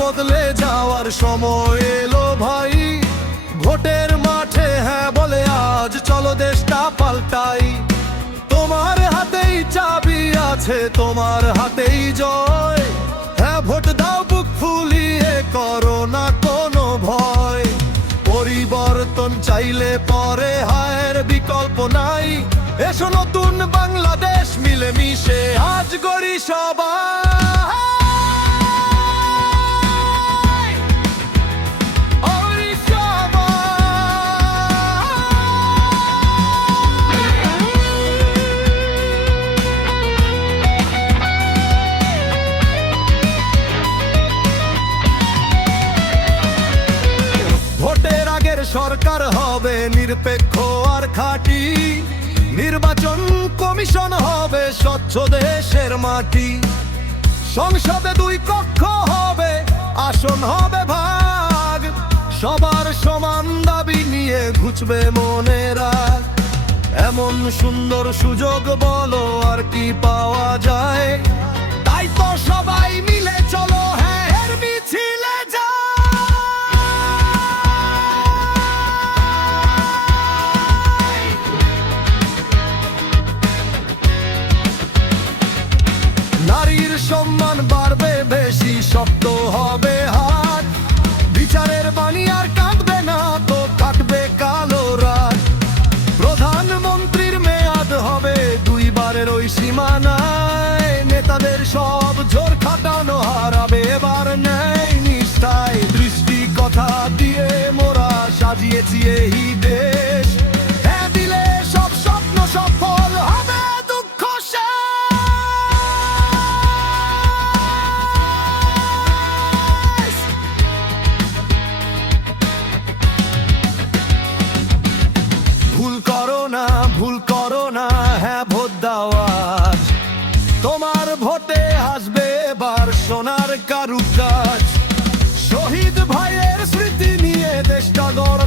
বদলে যাওয়ার সময় এলো ভাই, ভোটের মাঠে হ্যাঁ বলে আজ চলো দেশটা পাল্টাই। তোমার হাতেই চাবি আছে, তোমার হাতেই জয়, হ্যাঁ ভোট দাও বুক ফুলিয়ে, করো না কোনো ভয়। পরিবর্তন চাইলে পরে হায়ের বিকল্প নাই, এসো নতুন বাংলাদেশ মিলে মিশে আজ গড়ি সবাই। সরকার হবে নিরপেক্ষ আর খাঁটি, নির্বাচন কমিশন হবে স্বচ্ছ দেশের মাটি, সংসদে 2 কক্ষ হবে, আসন হবে ভাগ, সবার সমান দাবি নিয়ে ঘুচবে মনে রাগ। এমন সুন্দর সুযোগ বলো আর কি পাওয়া যায়, তাই তো সবাই মিলে চলো হ্যাঁ এর মিছিলে যায়। নারীর সম্মান বাড়বে বেশি, শক্ত হবে হাত, বিচারের বাণী আর কাটবে না তো কাটবে কালো রাত। প্রধানমন্ত্রীর মেয়াদ হবে 2 বারের ওই সীমানায়, নেতাদের সব জোর খাটানো হারাবে এবার ন্যায় নিষ্ঠায়। দৃষ্টি কথা দিয়ে মোরা সাজিয়েছি এই দেশ, হ্যাঁ দিলে সব স্বপ্ন সফল হবে। ভুল করো না হ্যাঁ ভোট দাও আজ, তোমার ভোটে আসবে এবার সোনার কারুকাজ। শহীদ ভাইয়ের স্মৃতি নিয়ে দেশটা গড়